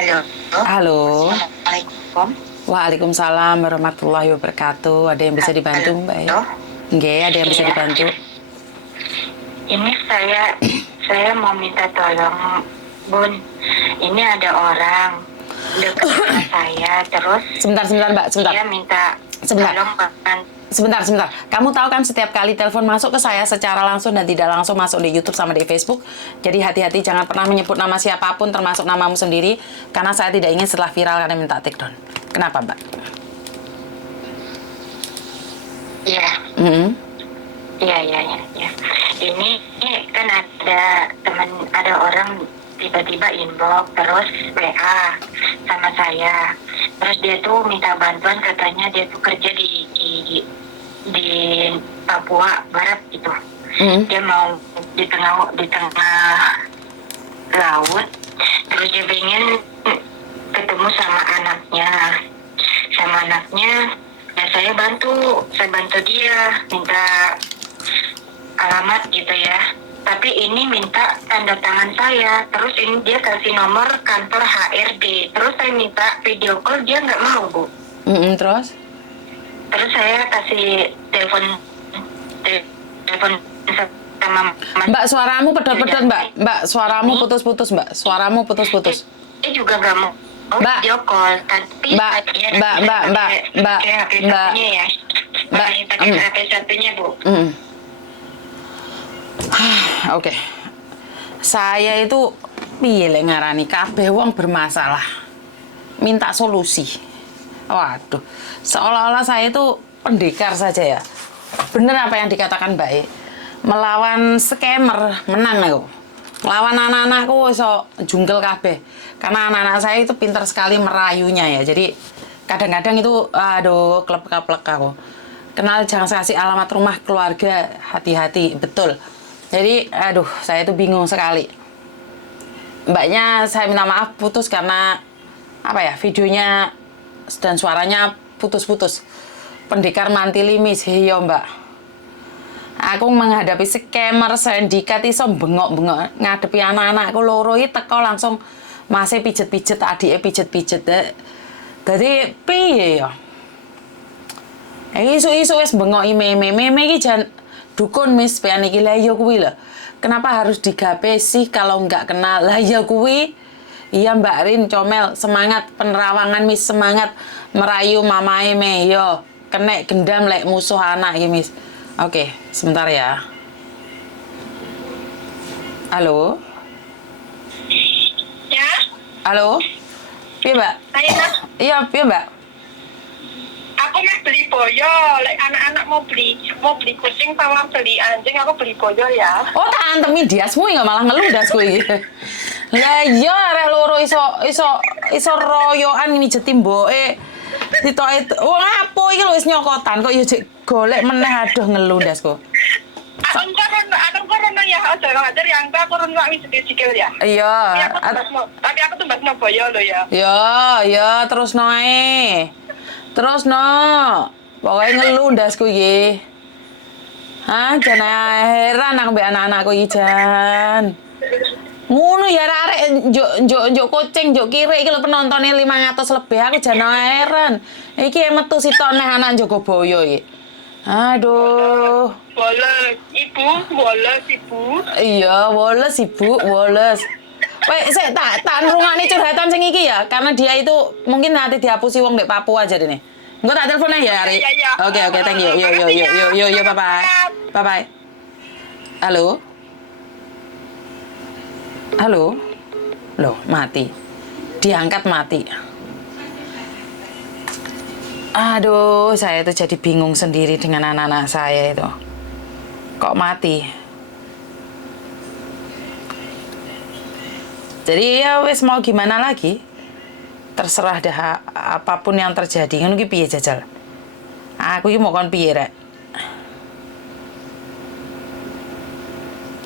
Halo. Halo. Assalamualaikum. Waalaikumsalam warahmatullahi wabarakatuh. Ada yang bisa dibantu, Mbak? Halo. Nggih, ada yang bisa Iya. dibantu. Ini saya mau minta tolong, Bun. Ini ada orang dekat sama saya, terus Sebentar, Mbak. Sebentar. dia minta Sebentar. tolong bantu. Sebentar. Kamu tahu kan setiap kali telepon masuk ke saya secara langsung dan tidak langsung masuk di YouTube sama di Facebook. Jadi hati-hati, jangan pernah menyebut nama siapapun termasuk namamu sendiri. Karena saya tidak ingin setelah viral karena minta take down. Kenapa, Mbak? Iya. Iya. Ini kan ada orang tiba-tiba inbox terus WA sama saya. Terus dia tuh minta bantuan, katanya dia tuh kerja di Papua Barat gitu. Dia mau di tengah laut. Terus dia pengen ketemu sama anaknya. Ya saya bantu dia minta alamat gitu ya. Tapi ini minta tanda tangan saya. Terus ini dia kasih nomor kantor HRD. Terus saya minta video call, dia nggak mau, Bu. Terus? Terus saya kasih telepon sama Mbak, suaramu pedot-pedot, Mbak. Mbak, suaramu putus-putus, Mbak. Suaramu putus-putus. Dia juga nggak mau Mbak. video call. Tapi Mbak. pakai HP satunya, Bu. Oke. Saya itu piye lek ngarani kabeh wong bermasalah. Minta solusi. Waduh, seolah-olah saya itu pendekar saja ya. Bener apa yang dikatakan Mbak E. Melawan scammer menang aku. Melawan anak-anakku iso jungkel kabeh. Karena anak-anak saya itu pintar sekali merayunya ya. Jadi kadang-kadang itu aduh klep-klep aku. Kenal jangan kasih alamat rumah keluarga, hati-hati, betul. Jadi aduh saya itu bingung sekali. Mbaknya saya minta maaf putus karena apa ya, videonya dan suaranya putus-putus. Pendekar mantilimis, heyo Mbak. Aku menghadapi scammer sindikat iso bengok-bengok ngadepi anak-anakku loro iki teko langsung masih pijet-pijet, adike pijet-pijet. Dadi piye ya? Isu-isu wis bengoki meme iki jan dukun Miss pean iki lah ya kuwi lho. Kenapa harus digape sih kalau nggak kenal? Lah ya kuwi. Iya Mbak Rin, comel, semangat penerawangan Miss, semangat merayu mamae me yo. Kenek gendam lek musuh anak iki Miss. Oke, sebentar ya. Halo? Ya, Halo? Piye, Mbak? saya Iya, piye, Mbak? aku mau beli boyo. Lek anak-anak mau beli kucing sama beli anjing, aku beli boyo ya. Oh, tak antemi diasmu nggak malah ngeluh dasku iki. Lah iya arek loro iso royoan mijeti mboke. Ditoke wong apa iki lho wis nyokotan kok ya jek golek meneh aduh ngeluh dasku. Aku kono ya, aja ngajar yang aku kono wis sikil ya. Iya. Tapi aku tuh mbak boyo lo ya. Ya, terus noe. Terus no. Pokoke ngeluh dasku iki. Hah, jan heran aku mbek anak-anakku iki jan. Ngono ya arek njuk kucing njuk kiri iki lho penontonnya 500 lebih aku jan heran. Iki metu sitok neh anak Joko Boyo iki. Aduh. Boles, ibu. Iya, woles Ibu, woles. Weh, sik tak nrungokne curhatan sing iki ya, karena dia itu mungkin nanti dihapusi wong ndek Papua aja dene. Engko tak telepon ya, Ari. Iya. Oke, thank you. Yo, bye-bye. Bye-bye. Halo? Halo? Loh, mati. Diangkat mati. Aduh, saya itu jadi bingung sendiri dengan anak-anak saya itu. Kok mati? Jadi ya wis mau gimana lagi? Terserah dah apapun yang terjadi. Ngono ki piye jajal? Aku iki mau kon piye rek?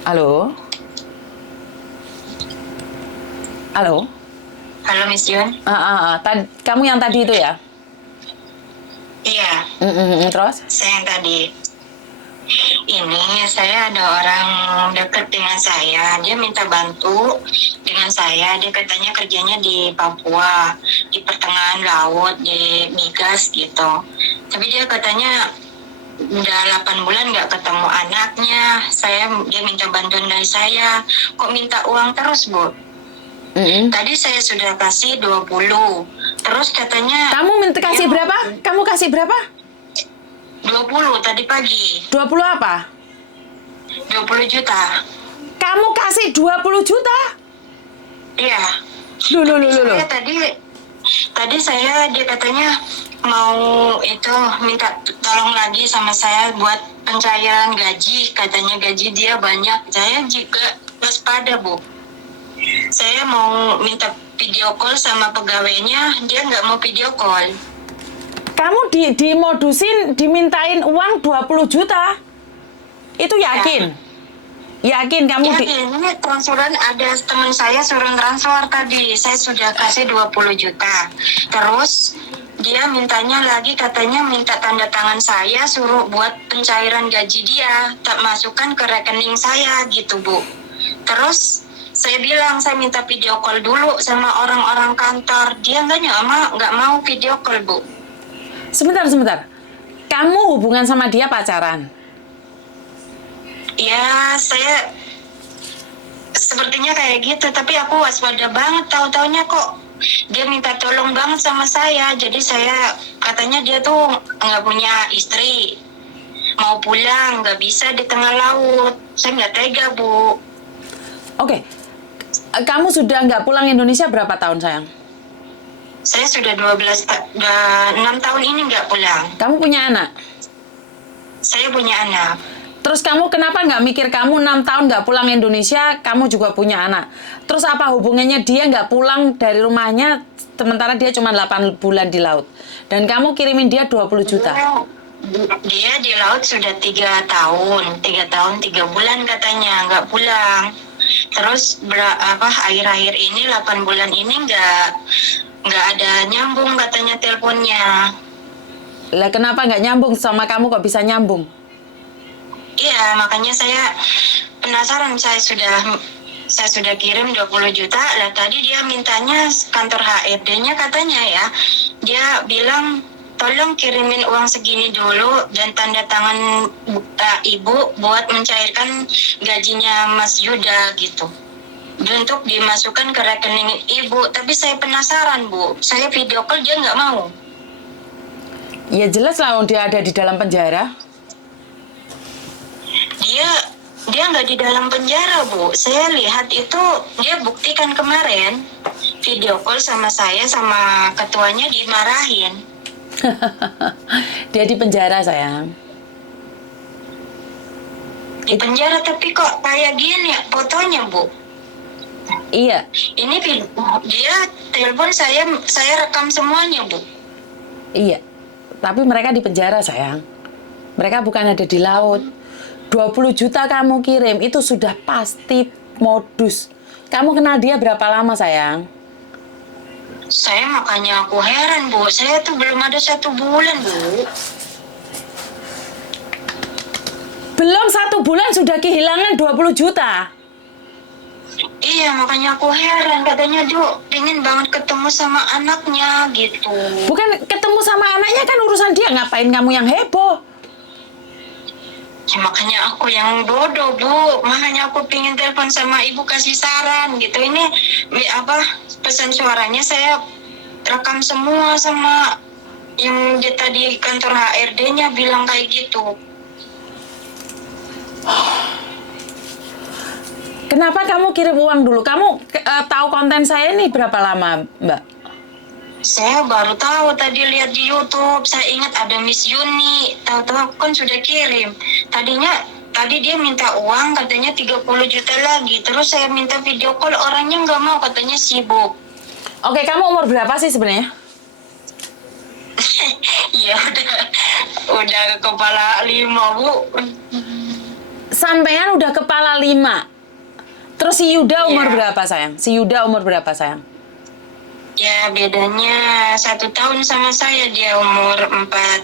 Halo? Halo? Halo Miss Jun. Kamu yang tadi itu ya? Iya. Terus? Saya yang tadi. Ini saya ada orang dekat dengan saya, dia minta bantu dengan saya. Dia katanya kerjanya di Papua, di pertengahan laut, di migas gitu. Tapi dia katanya udah 8 bulan nggak ketemu anaknya. Dia minta bantuan dari saya. Kok minta uang terus, Bu? Tadi saya sudah kasih 20. Terus katanya Kamu minta kasih berapa? Kamu kasih berapa? 20 tadi pagi. 20 apa? 20 juta. Kamu kasih 20 juta? Iya. Loh. Saya tadi dia katanya mau itu minta tolong lagi sama saya buat pencairan gaji. Katanya gaji dia banyak. Saya juga waspada, Bu. Saya mau minta video call sama pegawainya, dia nggak mau video call. Kamu dimodusin, dimintain uang 20 juta? Itu yakin? Yakin kamu Ini transferan, ada teman saya suruh transfer tadi. Saya sudah kasih 20 juta. Terus dia mintanya lagi, katanya minta tanda tangan saya, suruh buat pencairan gaji dia, tak masukkan ke rekening saya gitu, Bu. Terus saya bilang saya minta video call dulu sama orang-orang kantor. Dia nggak mau video call, Bu. Sebentar. Kamu hubungan sama dia pacaran? Ya, saya sepertinya kayak gitu, tapi aku waspada banget, tahu-taunya kok dia minta tolong banget sama saya. Jadi saya, katanya dia tuh nggak punya istri, mau pulang nggak bisa di tengah laut. Saya nggak tega, Bu. Oke. Kamu sudah nggak pulang Indonesia berapa tahun, sayang? Saya sudah 6 tahun ini nggak pulang. Kamu punya anak? Saya punya anak. Terus kamu kenapa nggak mikir kamu 6 tahun nggak pulang Indonesia, kamu juga punya anak? Terus apa hubungannya dia nggak pulang dari rumahnya, sementara dia cuma 8 bulan di laut? Dan kamu kirimin dia 20 juta? Dia di laut sudah 3 tahun. 3 tahun 3 bulan katanya nggak pulang. Terus akhir-akhir ini 8 bulan ini nggak ada nyambung katanya teleponnya. Lah kenapa nggak nyambung sama kamu, kok bisa nyambung? Iya, makanya saya penasaran. Saya sudah kirim 20 juta. Lah tadi dia mintanya kantor HRD-nya katanya ya. Dia bilang tolong kirimin uang segini dulu dan tanda tangan ibu buat mencairkan gajinya Mas Yuda gitu. Untuk dimasukkan ke rekening ibu. Tapi saya penasaran, Bu. Saya video call, dia nggak mau. Ya jelas lah, dia ada di dalam penjara. Dia nggak di dalam penjara, Bu. Saya lihat itu, dia buktikan kemarin video call sama saya, sama ketuanya dimarahin. Dia di penjara, sayang. Di penjara, tapi kok kayak gini fotonya, Bu. Iya. Ini dia telepon saya rekam semuanya, Bu. Iya. Tapi mereka di penjara, sayang. Mereka bukan ada di laut. 20 juta kamu kirim, itu sudah pasti modus. Kamu kenal dia berapa lama, sayang? Saya makanya aku heran, Bu. Saya tuh belum ada 1 bulan, Bu. Belum 1 bulan sudah kehilangan 20 juta. Iya, makanya aku heran. Katanya dia pengen banget ketemu sama anaknya gitu. Bukan ketemu sama anaknya, kan urusan dia. Ngapain kamu yang heboh? Ya, makanya aku yang bodoh, Bu. Makanya aku pengen telepon sama ibu kasih saran gitu. Ini pesan suaranya saya rekam semua sama yang dia tadi kantor HRD-nya bilang kayak gitu. Kenapa kamu kirim uang dulu? Kamu tahu konten saya ini berapa lama, Mbak? Saya baru tahu tadi lihat di YouTube. Saya ingat ada Miss Yuni. Tahu-tahu aku kan sudah kirim. Tadi dia minta uang katanya 30 juta lagi. Terus saya minta video call, orangnya nggak mau, katanya sibuk. Oke, kamu umur berapa sih sebenarnya? Ya udah kepala 5, Bu. Sampean udah kepala 5. Terus si Yuda umur Iya. berapa, sayang? Si Yuda umur berapa, sayang? Ya bedanya 1 tahun sama saya, dia umur 4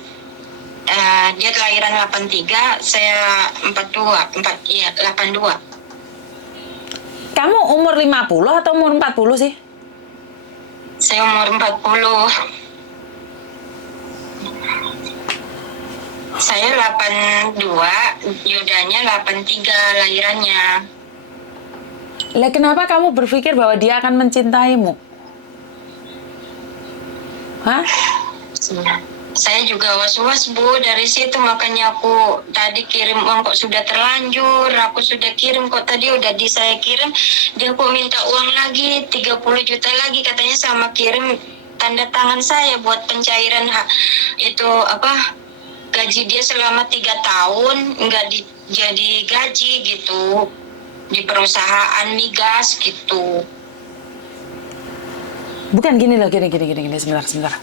dia kelahiran 83, saya 82. Kamu umur 50 atau umur 40 sih? Saya umur 40. Saya 82, Yudanya 83 lahirannya. Lah kenapa kamu berpikir bahwa dia akan mencintaimu? Hah? Saya juga was-was, Bu, dari situ makanya aku tadi kirim uang kok sudah terlanjur, aku sudah kirim kok tadi udah saya kirim, dia kok minta uang lagi 30 juta lagi katanya sama kirim tanda tangan saya buat pencairan itu apa gaji dia selama 3 tahun nggak jadi gaji gitu di perusahaan migas gitu. Bukan gini loh, gini, sebentar.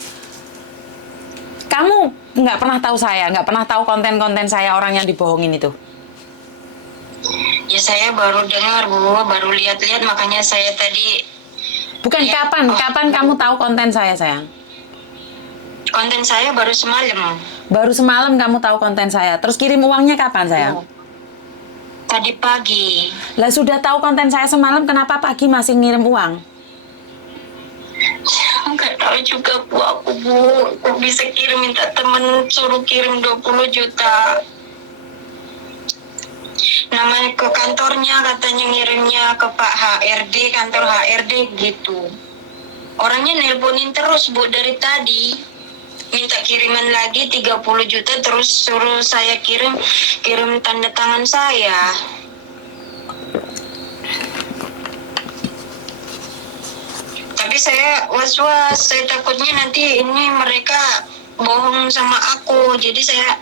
Kamu nggak pernah tahu saya, nggak pernah tahu konten-konten saya orang yang dibohongin itu? Ya saya baru dengar, Bu, baru lihat-lihat makanya saya tadi. Bukan, Ya, kapan kamu tahu konten saya, sayang? Konten saya baru semalam. Baru semalam kamu tahu konten saya, terus kirim uangnya kapan, sayang? Tadi pagi. Lah sudah tahu konten saya semalam, kenapa pagi masih ngirim uang? Nggak tahu juga, Bu, aku bisa kirim, minta temen suruh kirim 20 juta. Namanya ke kantornya, katanya ngirimnya ke Pak HRD, kantor HRD gitu. Orangnya nelponin terus, Bu, dari tadi. Minta kiriman lagi 30 juta, terus suruh saya kirim tanda tangan saya. Tapi saya was-was, saya takutnya nanti ini mereka bohong sama aku. Jadi saya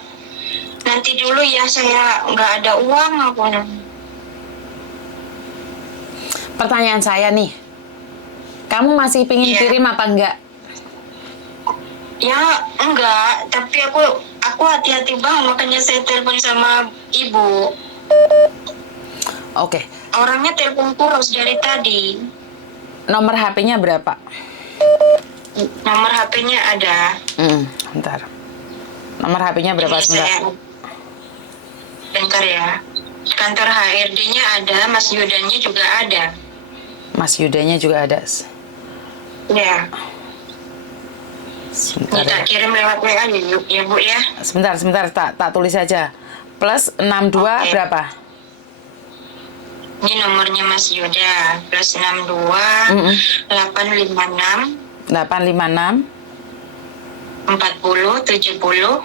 nanti dulu ya, saya nggak ada uang aku. Pertanyaan saya nih, kamu masih pingin Iya. kirim apa enggak? Ya enggak, tapi aku hati-hati banget, makanya saya telepon sama ibu. Oke, Orangnya telepon terus dari tadi. nomor HP-nya berapa? Nomor HP-nya ada. Bentar. Nomor HP-nya berapa? Ini Sebentar. bentar ya. Kantor HRD-nya ada, Mas Yudanya juga ada. Mas Yudanya juga ada. Ya, Sebentar minta ya. kirim lewat WA ya, Bu ya. Sebentar, tak tulis saja. Plus 62 Oke. berapa? Ini nomornya Mas Yuda, plus 62 856 856 40 70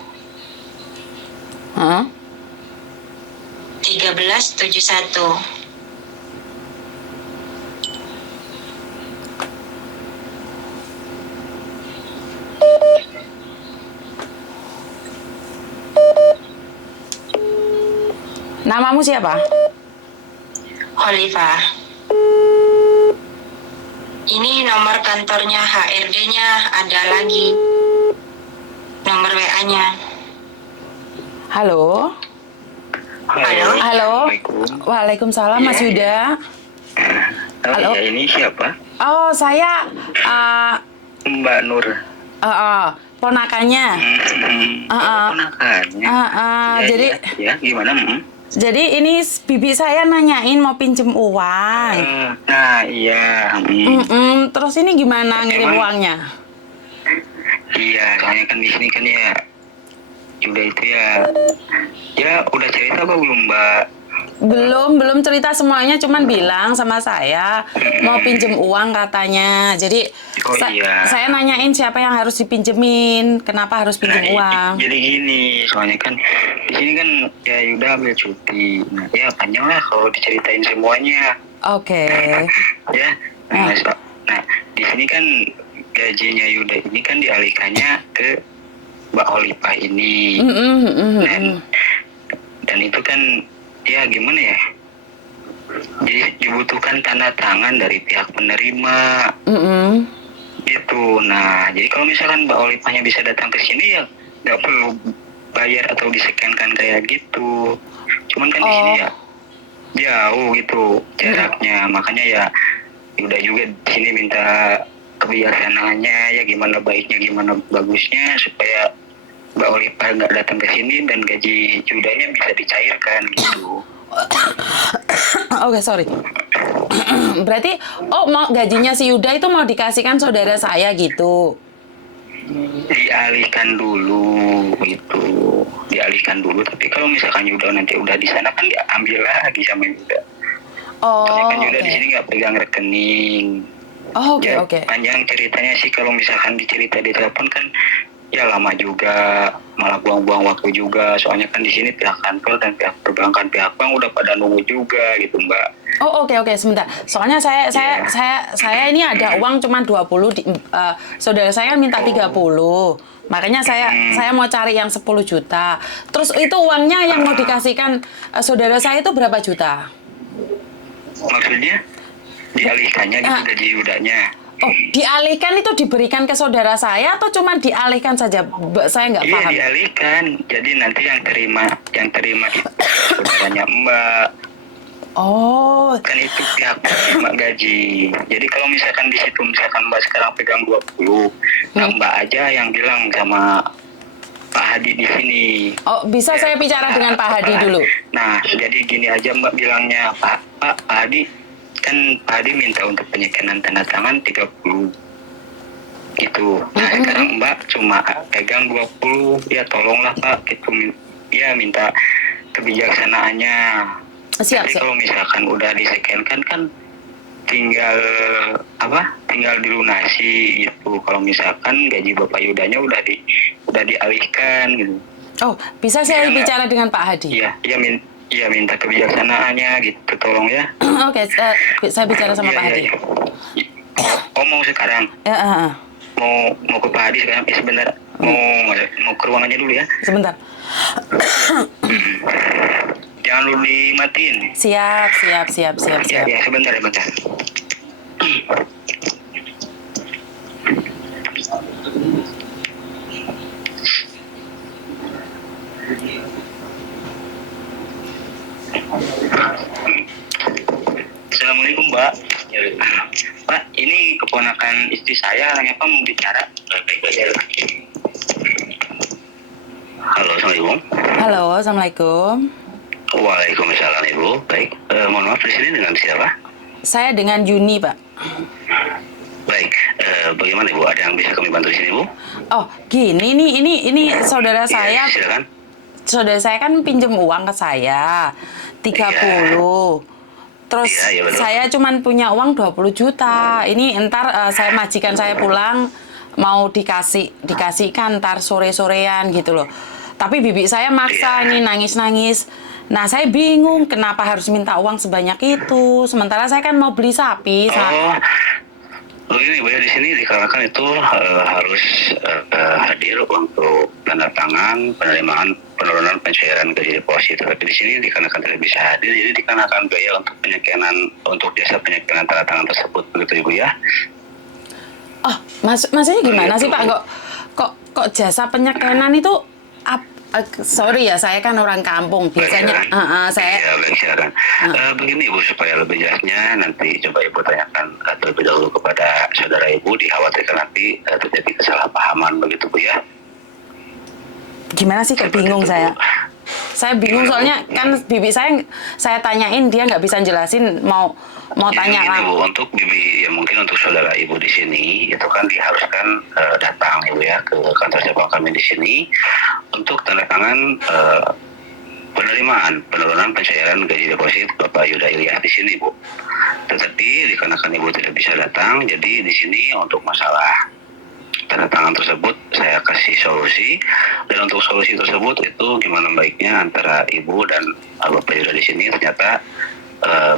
Heeh. 1371. Namamu siapa? Oliva. Ini nomor kantornya HRD-nya ada lagi. Nomor WA-nya. Halo. Halo. Halo. Assalamualaikum. Waalaikumsalam, Mas Yuda. Halo. Ya, ini siapa? Oh, saya Mbak Nur. ponakannya. Ponakannya. Ya, Jadi ya, gimana? Jadi ini bibi saya nanyain mau pinjem uang. Nah, iya. Terus ini gimana ngirim Emang? uangnya? Iya, soalnya kan di sini kan ya udah itu ya udah cerita apa belum, Mbak? Belum cerita semuanya, cuman bilang sama saya mau pinjem uang katanya. Jadi Oh, iya. saya nanyain siapa yang harus dipinjemin, kenapa harus pinjem uang. Jadi gini, soalnya kan di sini kan ya Yuda ambil cuti. Nah, ya panjang lah kalau diceritain semuanya. Oke. Ya. Nah, di sini kan gajinya Yuda ini kan dialihkannya ke Mbak Olipa ini. Dan itu kan ya gimana ya? Jadi dibutuhkan tanda tangan dari pihak penerima. Gitu. Nah, jadi kalau misalkan Mbak Olipanya bisa datang ke sini ya nggak perlu bayar atau disekankan kayak gitu. Cuman kan di sini ya jauh gitu jaraknya, makanya ya udah juga di sini minta kebijaksanaannya ya gimana baiknya gimana bagusnya supaya Mbak Olipa nggak datang ke sini dan gaji Yudanya bisa dicairkan gitu. Oke, sorry. Berarti, mau gajinya si Yuda itu mau dikasihkan saudara saya gitu. Dialihkan dulu gitu, dialihkan dulu. Tapi kalau misalkan Yuda nanti udah di sana kan diambil lagi sama Yuda. Soalnya kan Yuda di sini nggak pegang rekening. Ya, Oke. panjang ceritanya sih kalau misalkan dicerita di telepon kan ya lama juga, malah buang-buang waktu juga. Soalnya kan di sini pihak kantor dan pihak perbankan, pihak bank udah pada nunggu juga gitu, Mbak. Oke, sebentar. Soalnya saya ini ada uang cuma 20 saudara saya minta 30. Makanya saya mau cari yang 10 juta. Terus itu uangnya yang mau dikasihkan saudara saya itu berapa juta? Maksudnya dialihkannya gitu gaji Yudanya. Dialihkan itu diberikan ke saudara saya atau cuma dialihkan saja? Saya nggak Iya, paham. dialihkan. Jadi nanti yang terima itu saudaranya Mbak. Kan itu pihak Mbak gaji. Jadi kalau misalkan di situ misalkan Mbak sekarang pegang 20, nah Mbak aja yang bilang sama Pak Hadi di sini. Bisa saya bicara dengan Pak Hadi dulu? Nah, jadi gini aja Mbak bilangnya, Pak Hadi, kan Pak Hadi minta untuk penyekianan tanda tangan 30 gitu. Nah, sekarang Mbak cuma pegang 20, ya tolonglah Pak, gitu. Ya minta kebijaksanaannya. Siap. Kalau misalkan udah disekiankan kan tinggal dilunasi gitu. Kalau misalkan gaji Bapak Yudanya udah dialihkan gitu. Bisa saya bicara dengan Pak Hadi? Iya, minta kebijaksanaannya gitu, tolong ya. Oke, saya bicara sama Pak Hadi. Mau sekarang? Mau ke Pak Hadi sekarang? Sebentar. Mau ke ruangannya dulu ya. Sebentar. Jangan dulu dimatiin. Siap. Ya, sebentar. Assalamualaikum, Mbak. Pak, ini keponakan istri saya, apa mau bicara? Halo, Assalamualaikum. Halo, Assalamualaikum. Waalaikumsalam, Ibu. Baik, mohon maaf, di sini dengan siapa? Saya dengan Yuni, Pak. Baik, bagaimana Ibu? Ada yang bisa kami bantu di sini, Bu? Gini nih, ini saudara saya. Iya, silakan. Saudara saya kan pinjem uang ke saya 30. Terus Iya, betul. saya cuman punya uang 20 juta. Ini entar saya majikan saya pulang mau dikasihkan ntar sore-sorean gitu loh. Tapi bibi saya maksa nih nangis-nangis. Nah, saya bingung kenapa harus minta uang sebanyak itu. Sementara saya kan mau beli sapi. Begini, Bu, ya, di sini dikarenakan itu harus hadir untuk tanda tangan penerimaan penurunan pencairan gaji deposito. Tapi di sini dikarenakan tidak bisa hadir, jadi dikenakan biaya untuk jasa penyekianan tanda tangan tersebut, begitu Ibu ya? Maksudnya gimana sih Pak? Kok jasa penyekenan itu sorry ya, saya kan orang kampung biasanya. Iya, baik, silakan. Begini Ibu, supaya lebih jelasnya nanti coba Ibu tanyakan terlebih dahulu kepada saudara Ibu, dikhawatirkan nanti terjadi kesalahpahaman, begitu Bu ya. Gimana sih, kok bingung saya? Saya bingung soalnya kan bibi saya tanyain dia nggak bisa jelasin, mau tanya gini, Bu, untuk bibi, ya mungkin untuk saudara Ibu di sini itu kan diharuskan datang Ibu ya ke kantor cabang kami di sini untuk tanda tangan penerimaan penurunan pencairan gaji deposit Bapak Yuda Ilyas di sini, Bu. Tetapi dikarenakan Ibu tidak bisa datang, jadi di sini untuk masalah tanda tangan tersebut saya kasih solusi, dan untuk solusi tersebut itu gimana baiknya antara Ibu dan Bapak Yuda di sini ternyata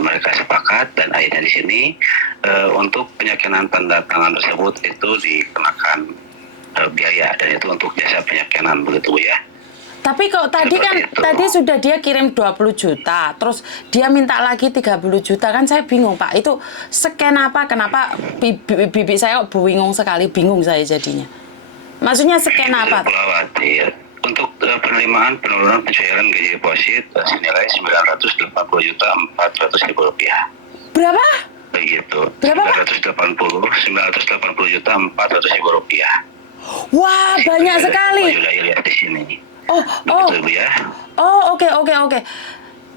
mereka sepakat, dan akhirnya di sini untuk penyakinan tanda tangan tersebut itu dikenakan biaya, dan itu untuk jasa penyakinan, begitu ya. Tapi kok tadi sudah dia kirim 20 juta, terus dia minta lagi 30 juta, kan saya bingung Pak. Itu scan apa? Kenapa bibi saya kok bingung sekali, bingung saya jadinya. Maksudnya scan apa? Khawatir. Untuk penerimaan penurunan pencairan gaji deposit senilai 980.400.000 rupiah. Berapa? Begitu. Berapa? 980.400.000 rupiah. Wah, banyak sekali. Lihat di sini. Oh, Betul, Bu ya. Oh, oke.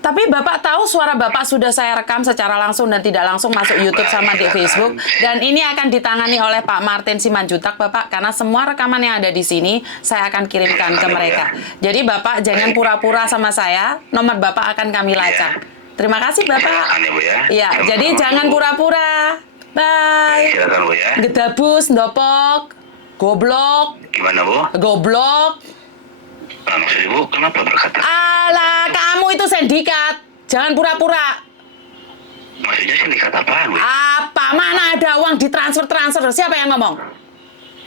Tapi Bapak tahu suara Bapak sudah saya rekam secara langsung dan tidak langsung masuk YouTube sama di Facebook. Dan ini akan ditangani oleh Pak Martin Simanjuntak, Bapak. Karena semua rekaman yang ada di sini, saya akan kirimkan ke mereka. Jadi Bapak jangan pura-pura sama saya, nomor Bapak akan kami lacak. Terima kasih, Bapak. Silakan ya, Bu ya. Iya, jadi jangan pura-pura. Bye. Silakan, Bu ya. Gedabus, ndopok, goblok, Gimana, Bu? goblok. Nah, maksud Ibu kenapa berkata? Alah, kamu itu sindikat. Jangan pura-pura. Maksudnya sindikat apaan, Bu? Apa? Mana ada uang ditransfer? Siapa yang ngomong?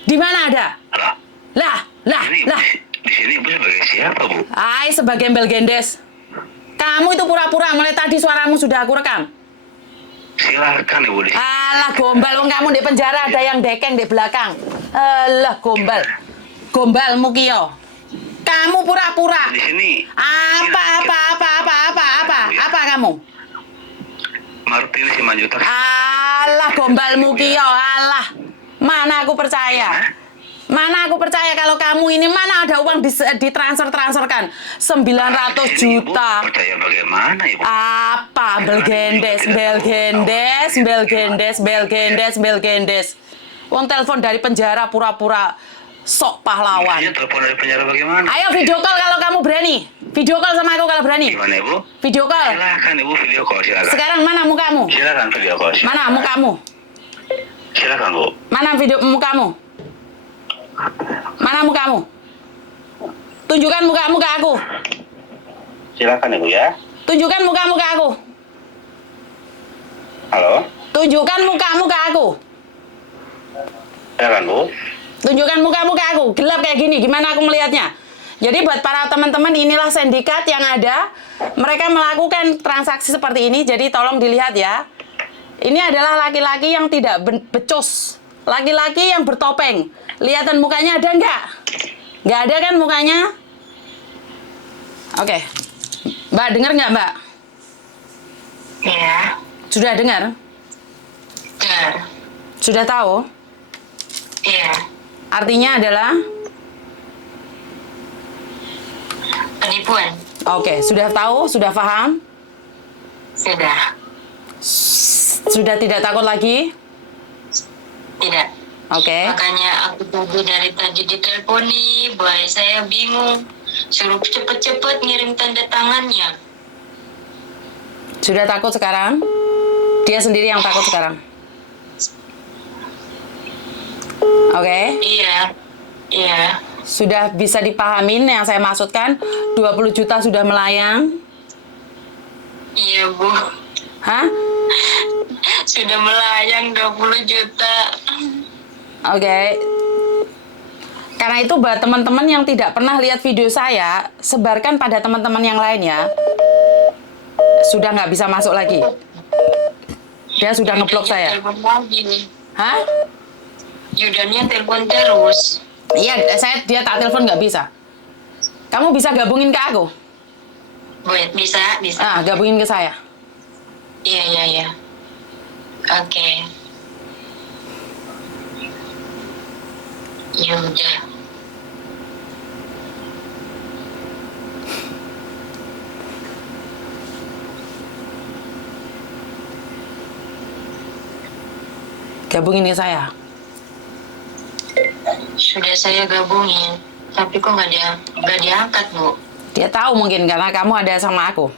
Di mana ada? Lah, Lah. di sini Ibu sebagai siapa, Bu? Hai, sebagai embel gendes. Kamu itu pura-pura. Mulai tadi suaramu sudah aku rekam. Silakan, Ibu di sini. Alah, gombal. Wong kamu di penjara ada yang dekeng di belakang. Alah, gombal. Gombalmu kio. Kamu pura-pura. Di sini. Apa kamu? Martin Simanjuntak. Alah, gombalmu kio. Alah. Mana aku percaya? Mana aku percaya kalau kamu ini mana ada uang ditransferkan 900 juta. Ibu percaya bagaimana, Ibu? Apa? Bel gendes. Wong telepon dari penjara pura-pura sok pahlawan. Iya, telepon dari penjara bagaimana? Ayo video call kalau kamu berani. Video call sama aku kalau berani. Gimana, Ibu? Video call. Silakan, Ibu, video call, silakan. Sekarang mana mukamu? Silakan video call. Silakan. Mana mukamu? Silakan, Bu. Mana video mukamu? Mana mukamu? Tunjukkan mukamu ke aku. Silakan, Ibu ya. Tunjukkan mukamu ke aku. Halo. Tunjukkan mukamu ke aku. Silakan, Bu. Tunjukkan mukamu ke aku. Gelap kayak gini, gimana aku melihatnya? Jadi buat para teman-teman, inilah sindikat yang ada. Mereka melakukan transaksi seperti ini, jadi tolong dilihat ya. Ini adalah laki-laki yang tidak becus. Laki-laki yang bertopeng. Lihatan mukanya ada nggak? Nggak ada kan mukanya? Oke. Mbak, dengar nggak, Mbak? Iya. Sudah dengar? Dengar. Sudah tahu? Iya. Artinya adalah? Penipuan. Oke, sudah tahu? Sudah paham? Sudah. Sudah tidak takut lagi? Tidak. Oke. Makanya aku dari tadi diteleponi, boy, saya bingung. Suruh cepet-cepet ngirim tanda tangannya. Sudah takut sekarang? Dia sendiri yang takut sekarang. Oke. Iya. Iya. Sudah bisa dipahamin yang saya maksudkan? 20 juta sudah melayang? Iya, Bu. Hah? Sudah melayang 20 juta. Oke. Karena itu buat teman-teman yang tidak pernah lihat video saya, sebarkan pada teman-teman yang lain ya. Sudah nggak bisa masuk lagi. Dia sudah ngeblok saya. Telepon lagi. Hah? Yudanya telepon terus. Iya, dia tak telepon nggak bisa. Kamu bisa gabungin ke aku? Bisa. Gabungin ke saya. Iya. Oke. Yaudah. Gabungin ke saya. Sudah saya gabungin, tapi kok nggak diangkat, Bu? Dia tahu mungkin karena kamu ada sama aku.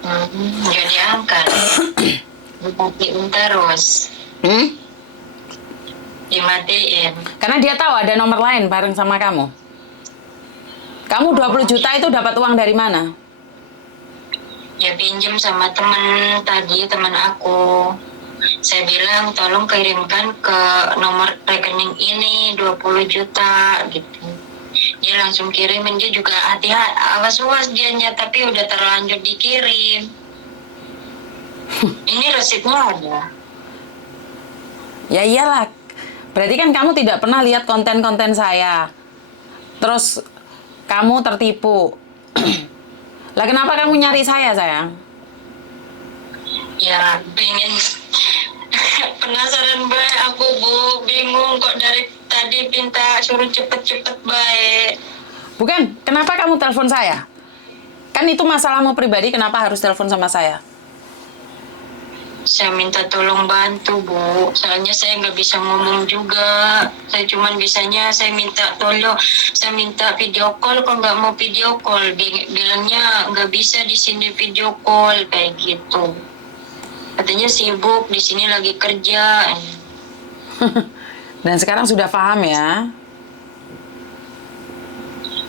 Nggak diangkat. Dimatiin terus. Dimatiin. Karena dia tahu ada nomor lain bareng sama kamu. Kamu 20 juta itu dapat uang dari mana? Ya pinjam sama teman aku. Saya bilang tolong kirimkan ke nomor rekening ini 20 juta gitu. Dia langsung kirimin, dia juga hati-hati, awas-awas dianya, tapi udah terlanjur dikirim. Ini resipnya ada. Ya iyalah. Berarti kan kamu tidak pernah lihat konten-konten saya. Terus kamu tertipu. Lah kenapa kamu nyari saya, sayang? Ya pengen penasaran baik aku Bu, bingung kok dari tadi minta suruh cepet-cepet baik. Bukan, kenapa kamu telepon saya? Kan itu masalahmu pribadi, kenapa harus telepon sama saya? Saya minta tolong bantu Bu, soalnya saya nggak bisa ngomong juga. Saya cuman bisanya saya minta tolong, saya minta video call, kok nggak mau video call. Bilangnya nggak bisa di sini video call kayak gitu. Katanya sibuk di sini lagi kerja. Dan sekarang sudah paham ya?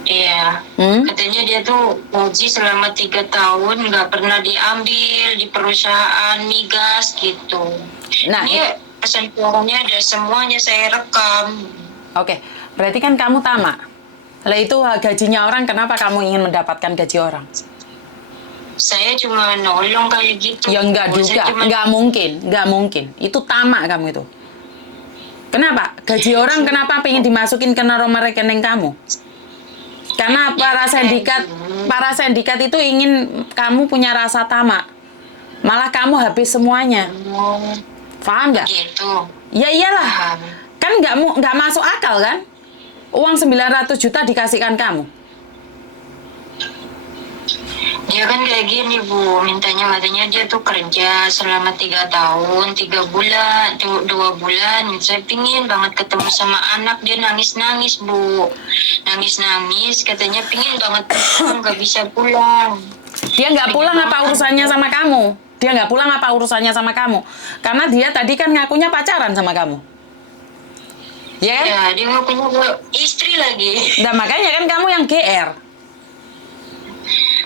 Iya, katanya dia tuh gaji selama 3 tahun nggak pernah diambil di perusahaan migas gitu. Nah, Ini pesan suaranya ada semuanya saya rekam. Oke, berarti kan kamu tamak. Lah itu gajinya orang, kenapa kamu ingin mendapatkan gaji orang? Saya cuma nolong kayak gitu. Ya enggak Bu. juga, Saya cuma enggak mungkin. Itu tamak kamu itu. Kenapa? Gaji orang kenapa pengen dimasukin ke nomor rekening kamu? Karena para sindikat itu ingin kamu punya rasa tamak. Malah kamu habis semuanya. Paham nggak? gitu. Ya iyalah. Paham. Kan nggak masuk akal kan? Uang 900 juta dikasihkan kamu. Dia kan kayak gini Bu, mintanya katanya dia tuh kerja selama 3 tahun, 3 bulan, 2 bulan. Saya pingin banget ketemu sama anak, dia nangis-nangis Bu. Nangis-nangis, katanya pingin banget pulang, gak bisa pulang. Dia nggak pulang apa urusannya sama kamu? Dia nggak pulang apa urusannya sama kamu? Karena dia tadi kan ngakunya pacaran sama kamu. Ya kan? Ya, dia mau punya istri lagi. Nah makanya kan kamu yang GR.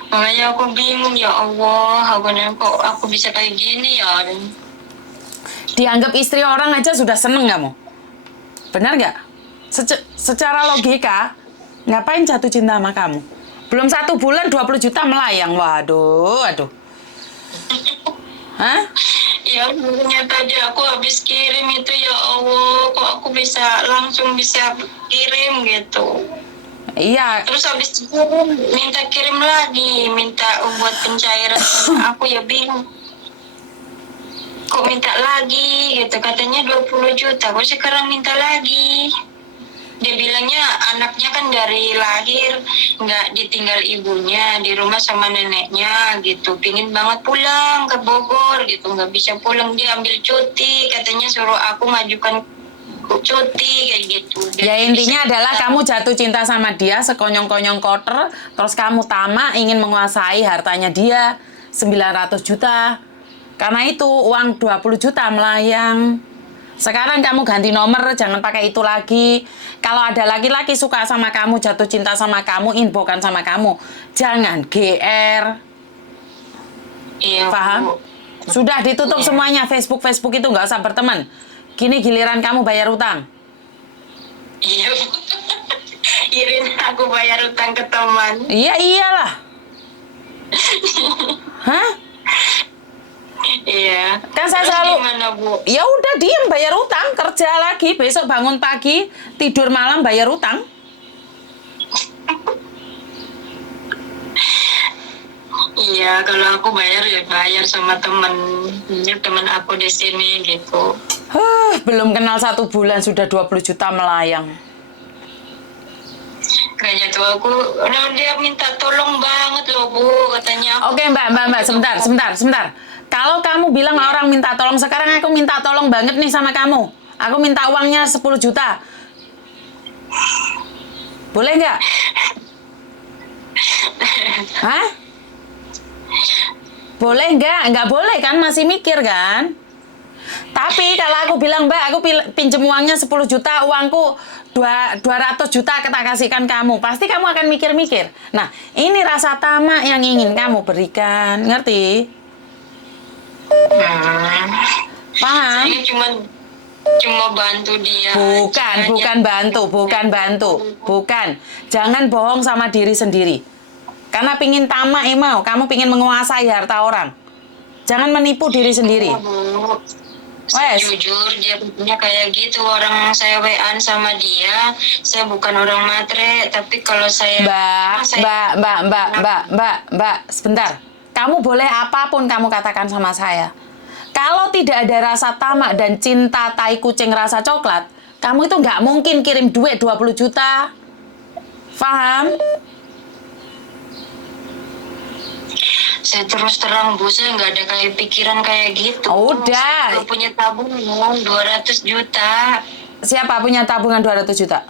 Makanya aku bingung, ya Allah, kok aku bisa kayak gini ya. Dianggap istri orang aja sudah seneng kamu. Benar nggak? Secara logika, ngapain jatuh cinta sama kamu? Belum 1 bulan 20 juta melayang. Waduh. Hah? Ya, makanya tadi aku habis kirim itu, ya Allah, kok aku langsung bisa kirim gitu. Iya. Terus habis kirim, minta kirim lagi, minta buat pencairan. Aku ya bingung. Kok minta lagi gitu, katanya 20 juta, kok sekarang minta lagi. Dia bilangnya anaknya kan dari lahir nggak ditinggal ibunya, di rumah sama neneknya gitu. Pingin banget pulang ke Bogor gitu, nggak bisa pulang, dia ambil cuti, katanya suruh aku ngajukan cuti kayak gitu. Ya intinya adalah kamu jatuh cinta sama dia sekonyong-konyong kotor, terus kamu tamak ingin menguasai hartanya dia 900 juta. Karena itu uang 20 juta melayang. Sekarang kamu ganti nomor, jangan pakai itu lagi. Kalau ada laki-laki suka sama kamu, jatuh cinta sama kamu, infokan sama kamu. Jangan GR. Iya, Paham? Bu. Sudah ditutup semuanya, Facebook itu nggak usah berteman. Kini giliran kamu bayar utang. Iya, Bu. Irin aku bayar utang ke teman. Iya iyalah. Hah? Iya. Kan saya Terus selalu, gimana, Bu? ya udah diem bayar utang, kerja lagi, besok bangun pagi, tidur malam bayar utang. Iya, kalau aku bayar ya bayar sama temen aku di sini gitu. Belum kenal 1 bulan sudah 20 juta melayang. Kayaknya tuh aku, dia minta tolong banget loh Bu, katanya. Oke mbak, sebentar. Kalau kamu bilang orang minta tolong, sekarang aku minta tolong banget nih sama kamu. Aku minta uangnya 10 juta. Boleh nggak? Hah? Boleh nggak? Nggak boleh kan, masih mikir kan? Tapi kalau aku bilang, Mbak, aku pinjem uangnya 10 juta, uangku 200 juta kita kasihkan kamu. Pasti kamu akan mikir-mikir. Nah, ini rasa tamak yang ingin kamu berikan. Ngerti? Paham? Saya cuma bantu dia. Bukan bantu. Jangan bohong sama diri sendiri. Karena pingin tamak, kamu pingin menguasai harta orang. Jangan menipu diri sendiri. Saya jujur, dia punya kayak gitu, orang saya WA-an sama dia, saya bukan orang matre, tapi kalau saya... Mbak, sebentar. Kamu boleh apapun kamu katakan sama saya. Kalau tidak ada rasa tamak dan cinta tai kucing rasa coklat, kamu itu nggak mungkin kirim duit 20 juta. Paham? Saya terus terang Bu, saya nggak ada kayak pikiran kayak gitu. Udah. Saya juga punya tabungan 200 juta. Siapa punya tabungan 200 juta?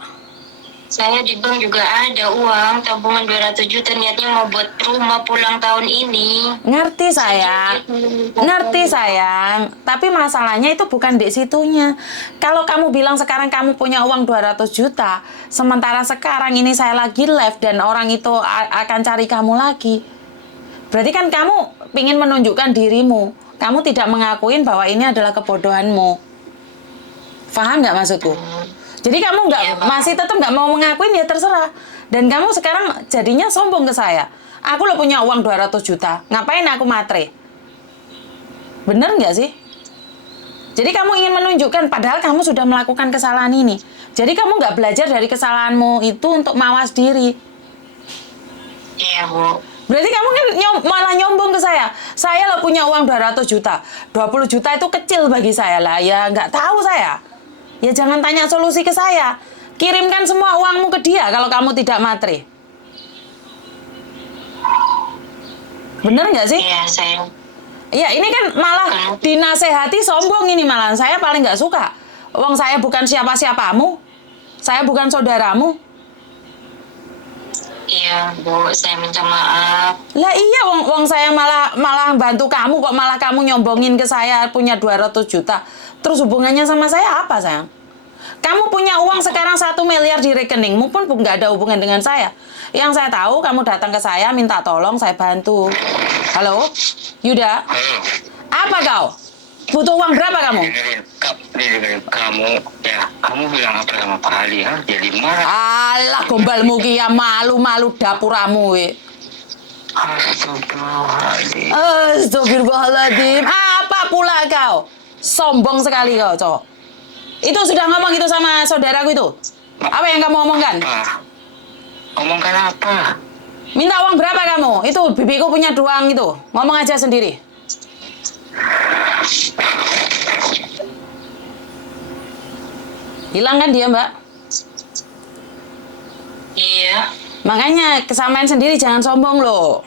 Saya di bank juga ada uang tabungan 200 juta, niatnya mau buat rumah pulang tahun ini. Ngerti sayang, ngerti sayang. Tapi masalahnya itu bukan di situnya. Kalau kamu bilang sekarang kamu punya uang 200 juta, sementara sekarang ini saya lagi live dan orang itu akan cari kamu lagi. Berarti kan kamu ingin menunjukkan dirimu. Kamu tidak mengakuin bahwa ini adalah kebodohanmu. Paham nggak maksudku? Jadi kamu masih tetap nggak mau mengakuin, ya terserah. Dan kamu sekarang jadinya sombong ke saya. Aku lo punya uang 200 juta. Ngapain aku matre? Bener nggak sih? Jadi kamu ingin menunjukkan padahal kamu sudah melakukan kesalahan ini. Jadi kamu nggak belajar dari kesalahanmu itu untuk mawas diri. Iya Bu. Berarti kamu kan malah nyombong ke saya. Saya lo punya uang 200 juta. 20 juta itu kecil bagi saya lah. Ya nggak tahu saya. Ya jangan tanya solusi ke saya. Kirimkan semua uangmu ke dia kalau kamu tidak matre. Bener nggak sih? Iya saya. Iya, ini kan malah dinasehati sombong ini malah. Saya paling nggak suka. Uang saya bukan siapa-siapamu. Saya bukan saudaramu. Iya Bu, saya minta maaf. Lah iya, uang saya malah bantu kamu kok, malah kamu nyombongin ke saya punya 200 juta. Terus hubungannya sama saya apa, sayang? Kamu punya uang sekarang 1 miliar di rekeningmu pun nggak ada hubungan dengan saya. Yang saya tahu kamu datang ke saya minta tolong, saya bantu. Halo, Yuda? Halo. Apa kau? Butuh uang berapa kamu? Kamu bilang apa sama Pak Ali ya? Jadi marah. Alah, gombalmu kia malu-malu dapuramu, we. Astagfirullahaladzim. Astagfirullahaladzim. Apa pula kau? Sombong sekali kau, cowok. Itu sudah ngomong itu sama saudaraku itu. Apa yang kamu omongkan? Apa? Omongkan apa? Minta uang berapa kamu? Itu bibiku punya uang itu. Ngomong aja sendiri. Hilang kan dia, Mbak? Iya. Makanya kesamaan sendiri jangan sombong loh.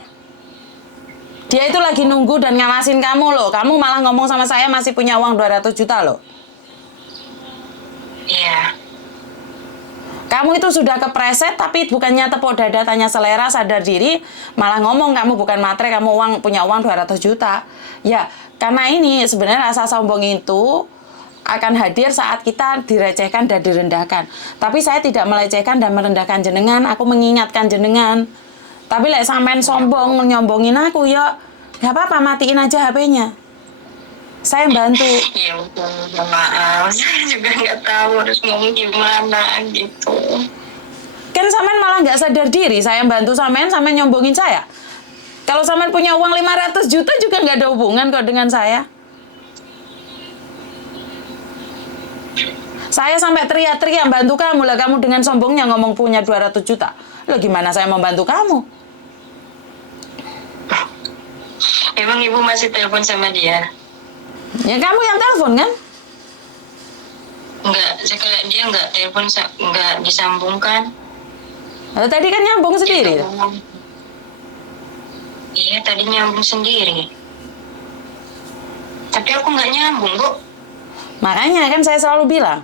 Dia itu lagi nunggu dan ngawasin kamu loh. Kamu malah ngomong sama saya masih punya uang 200 juta loh. Iya. Kamu itu sudah kepreset tapi bukannya tepuk dada tanya selera sadar diri, malah ngomong kamu bukan matre, kamu punya uang 200 juta. Ya, karena ini sebenarnya rasa sombong itu akan hadir saat kita direcehkan dan direndahkan. Tapi saya tidak melecehkan dan merendahkan jenengan, aku mengingatkan jenengan. Tapi lek sampean sombong nyombongin aku, ya nggak apa-apa, matiin aja HP-nya. Saya bantu. Ya udah, maaf. Saya juga nggak tahu harus ngomong gimana gitu. Kan sampean malah nggak sadar diri, saya bantu sampean nyombongin saya. Kalau sampean punya uang 500 juta juga nggak ada hubungan kok dengan saya. Saya sampai teriak-teriak bantu kamu lah, kamu dengan sombongnya ngomong punya 200 juta. Loh gimana saya membantu kamu? Emang Ibu masih telepon sama dia? Ya kamu yang telepon kan? Enggak, dia enggak telepon, enggak disambungkan. Lalu tadi kan nyambung sendiri. Iya, tadi nyambung sendiri. Tapi aku nggak nyambung, Bu. Makanya kan saya selalu bilang,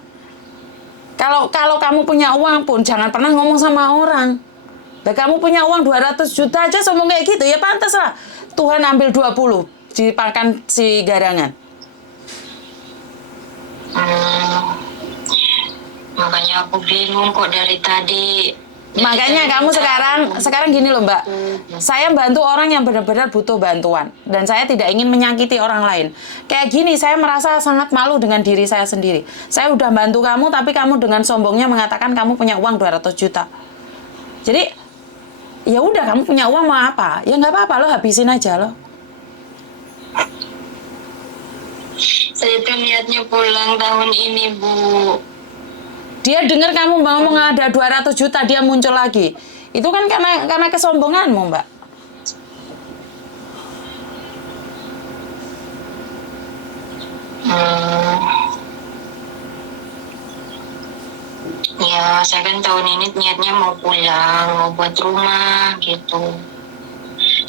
kalau kamu punya uang pun jangan pernah ngomong sama orang. Dan kamu punya uang 200 juta aja sombong kayak gitu, ya pantas lah. Tuhan ambil 20, dipakan si garangan. Makanya aku bingung kok dari tadi. Makanya kamu sekarang gini loh Mbak, saya bantu orang yang benar-benar butuh bantuan dan saya tidak ingin menyakiti orang lain. Kayak gini saya merasa sangat malu dengan diri saya sendiri. Saya udah bantu kamu tapi kamu dengan sombongnya mengatakan kamu punya uang 200 juta. Jadi ya udah, kamu punya uang mau apa? Ya nggak apa-apa, lo habisin aja lo. Saya tuh niatnya pulang tahun ini, Bu. Dia dengar kamu ngomong ada 200 juta, dia muncul lagi. Itu kan karena kesombonganmu, Mbak. Ya, saya kan tahun ini niatnya mau pulang, mau buat rumah gitu.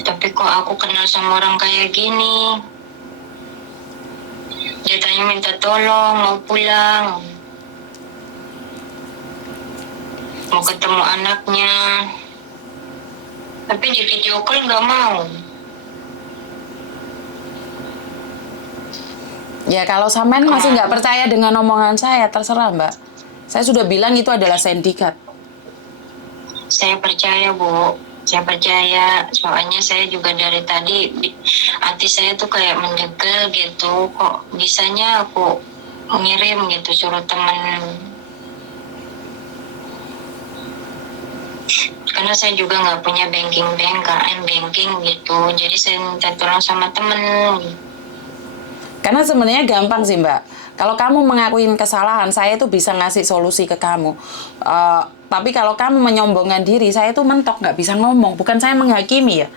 Tapi kok aku kenal sama orang kayak gini? Dia tanya minta tolong, mau pulang, mau ketemu anaknya. Tapi di video call nggak mau. Ya kalau sampean masih nggak percaya dengan omongan saya, terserah Mbak. Saya sudah bilang itu adalah sindikat. Saya percaya, Bu. Saya percaya, soalnya saya juga dari tadi hati saya tuh kayak menjegal gitu. Kok bisanya aku ngirim gitu, suruh temen. Karena saya juga nggak punya banking gitu. Jadi saya minta tolong sama temen. Karena sebenarnya gampang sih Mbak. Kalau kamu mengakuin kesalahan, saya itu bisa ngasih solusi ke kamu. Tapi kalau kamu menyombongkan diri, saya itu mentok, nggak bisa ngomong. Bukan saya menghakimi ya.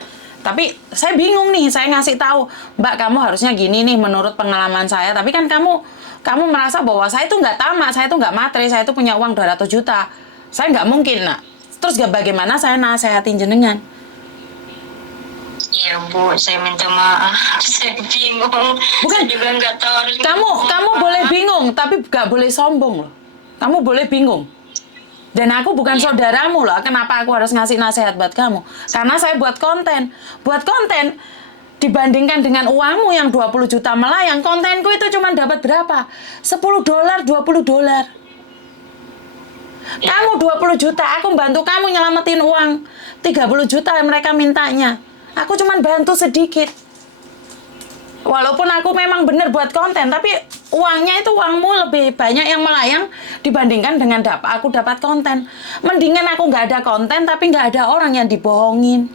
Tapi saya bingung nih, saya ngasih tahu, Mbak kamu harusnya gini nih menurut pengalaman saya. Tapi kan kamu merasa bahwa saya itu nggak tamat, saya itu nggak matre, saya itu punya uang 200 juta. Saya nggak mungkin, nak. Terus bagaimana saya nasehatin jenengan? Ya Bu, saya minta maaf. Saya bingung. Bukan. Saya juga nggak tahu harus Kamu boleh bingung, tapi nggak boleh sombong loh. Kamu boleh bingung. Dan aku bukan saudaramu loh. Kenapa aku harus ngasih nasihat buat kamu? Karena saya buat konten. Buat konten dibandingkan dengan uangmu yang 20 juta melayang, kontenku itu cuma dapat berapa? 10 dolar, 20 dolar. Kamu 20 juta, aku bantu kamu nyelamatin uang 30 juta yang mereka mintanya. Aku cuma bantu sedikit. Walaupun aku memang benar buat konten, tapi uangnya itu uangmu lebih banyak yang melayang dibandingkan dengan aku dapat konten. Mendingan aku nggak ada konten, tapi nggak ada orang yang dibohongin.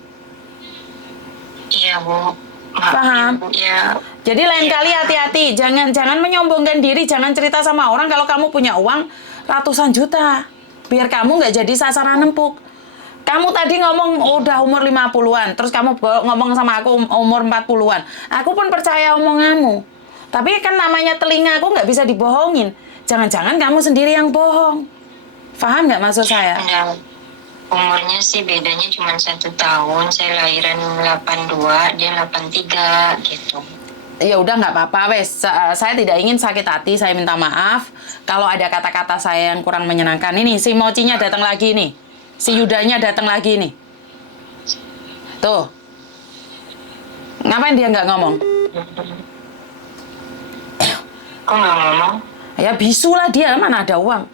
Iya Bu. Paham? Ya. Jadi lain kali hati-hati, jangan menyombongkan diri, jangan cerita sama orang kalau kamu punya uang ratusan juta. Biar kamu nggak jadi sasaran empuk. Kamu tadi ngomong udah umur 50-an, terus kamu ngomong sama aku umur 40-an. Aku pun percaya omonganmu. Tapi kan namanya telinga aku nggak bisa dibohongin. Jangan-jangan kamu sendiri yang bohong. Paham nggak maksud saya? Nah, umurnya sih bedanya cuma 1 tahun. Saya lahiran 82, dia 83 gitu. Ya udah nggak apa-apa wes. Saya tidak ingin sakit hati, saya minta maaf kalau ada kata-kata saya yang kurang menyenangkan. Ini si Mocinya datang lagi nih. Si Yudanya datang lagi nih. Tuh. Ngapain dia nggak ngomong? Kok nggak ngomong? Ya bisu lah dia, mana ada uang.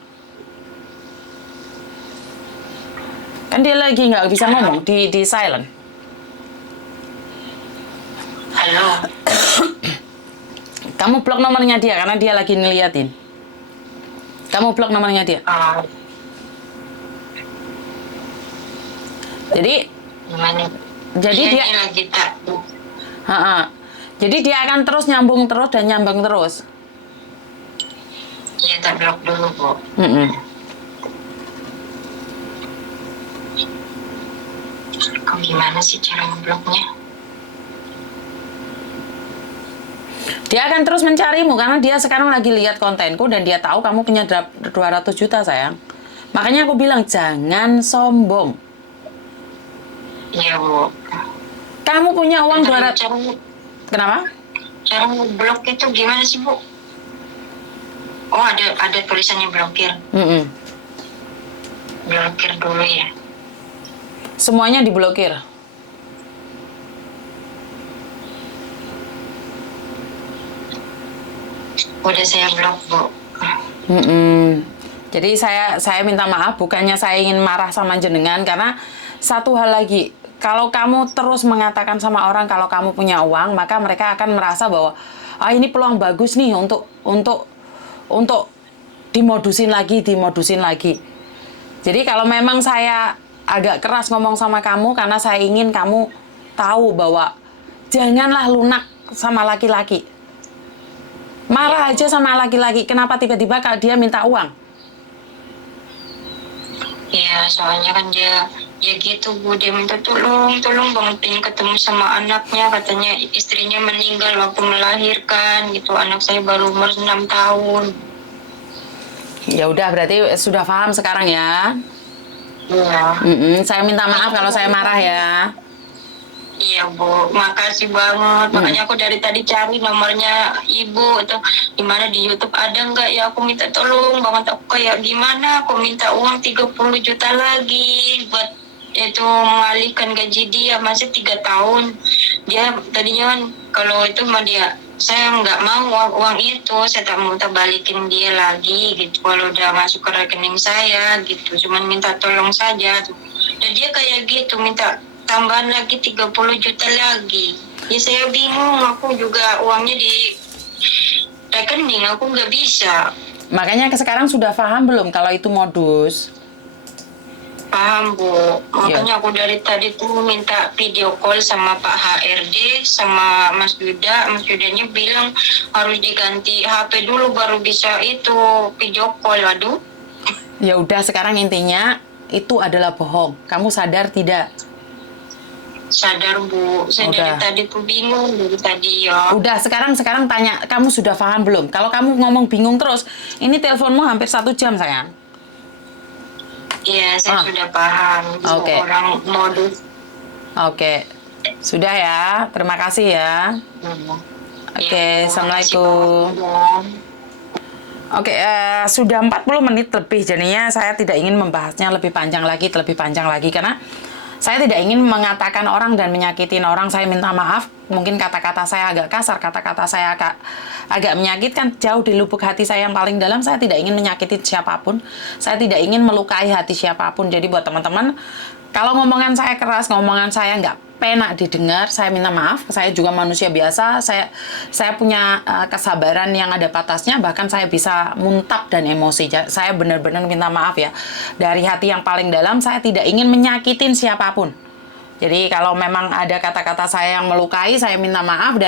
Kan dia lagi nggak bisa ngomong, di silent. Halo. Kamu blok nomornya dia karena dia lagi ngeliatin. Kamu blok nomornya dia. Jadi Gimana? Jadi dia lagi tak. Jadi dia akan terus nyambung terus dan nyambung terus. Iya, tak blok dulu, Bu. Kok gimana sih cara ngebloknya? Dia akan terus mencarimu karena dia sekarang lagi lihat kontenku dan dia tahu kamu punya 200 juta sayang. Makanya aku bilang jangan sombong. Iya, Bu. Kamu punya uang 200. Kenapa? Cara ngeblok itu gimana sih, Bu? Oh, ada tulisannya blokir. Blokir dulu ya. Semuanya diblokir. Udah saya blok, Bu. Jadi saya minta maaf, bukannya saya ingin marah sama jenengan, karena satu hal lagi, kalau kamu terus mengatakan sama orang kalau kamu punya uang, maka mereka akan merasa bahwa ini peluang bagus nih untuk dimodusin lagi. Jadi kalau memang saya agak keras ngomong sama kamu karena saya ingin kamu tahu bahwa janganlah lunak sama laki-laki. Marah aja sama laki-laki, kenapa tiba-tiba dia minta uang? Iya, soalnya kan dia ya gitu, Bu, dia minta tolong Bang, pengen ketemu sama anaknya, katanya istrinya meninggal waktu melahirkan gitu, anak saya baru umur 6 tahun. Ya udah, berarti sudah paham sekarang ya. Iya. Saya minta maaf kalau saya marah ya. Iya Bu, makasih banget. Makanya aku dari tadi cari nomornya Ibu atau gimana di YouTube ada nggak ya? Aku minta tolong banget. Aku kayak gimana? Aku minta uang 30 juta lagi buat itu mengalihkan gaji dia masih 3 tahun. Dia tadinya kan kalau itu mah dia saya nggak mau uang itu, saya tak mau tak balikin dia lagi gitu. Kalau udah masuk ke rekening saya gitu, cuman minta tolong saja. Dan dia kayak gitu minta tambahan lagi 30 juta lagi. Ya saya bingung, aku juga uangnya di rekening, aku nggak bisa. Makanya sekarang sudah paham belum kalau itu modus? Paham Bu, makanya aku dari tadi tuh minta video call sama Pak HRD sama Mas Yuda. Mas Yudanya bilang harus diganti HP dulu baru bisa itu video call. Aduh, Ya udah, sekarang intinya itu adalah bohong. Kamu sadar tidak? sadar Bu, saya Udah. dari tadi tuh bingung dari tadi ya. Udah, sekarang tanya, kamu sudah paham belum? Kalau kamu ngomong bingung terus, ini teleponmu hampir 1 jam, sayang. Iya, saya Ah. sudah paham. Oke. Orang modus. Oke, sudah ya. Terima kasih ya. Oke, Assalamualaikum. Oke, sudah 40 menit lebih, jadinya saya tidak ingin membahasnya lebih panjang lagi, karena saya tidak ingin mengatakan orang dan menyakitin orang. Saya minta maaf, mungkin kata-kata saya agak kasar, kata-kata saya agak menyakitkan, jauh di lubuk hati saya yang paling dalam. Saya tidak ingin menyakiti siapapun, saya tidak ingin melukai hati siapapun. Jadi buat teman-teman, kalau ngomongan saya keras, ngomongan saya nggak penak didengar, saya minta maaf. Saya juga manusia biasa, saya punya kesabaran yang ada batasnya, bahkan saya bisa muntap dan emosi. Saya benar-benar minta maaf ya, dari hati yang paling dalam. Saya tidak ingin menyakitin siapapun. Jadi kalau memang ada kata-kata saya yang melukai, saya minta maaf. Dan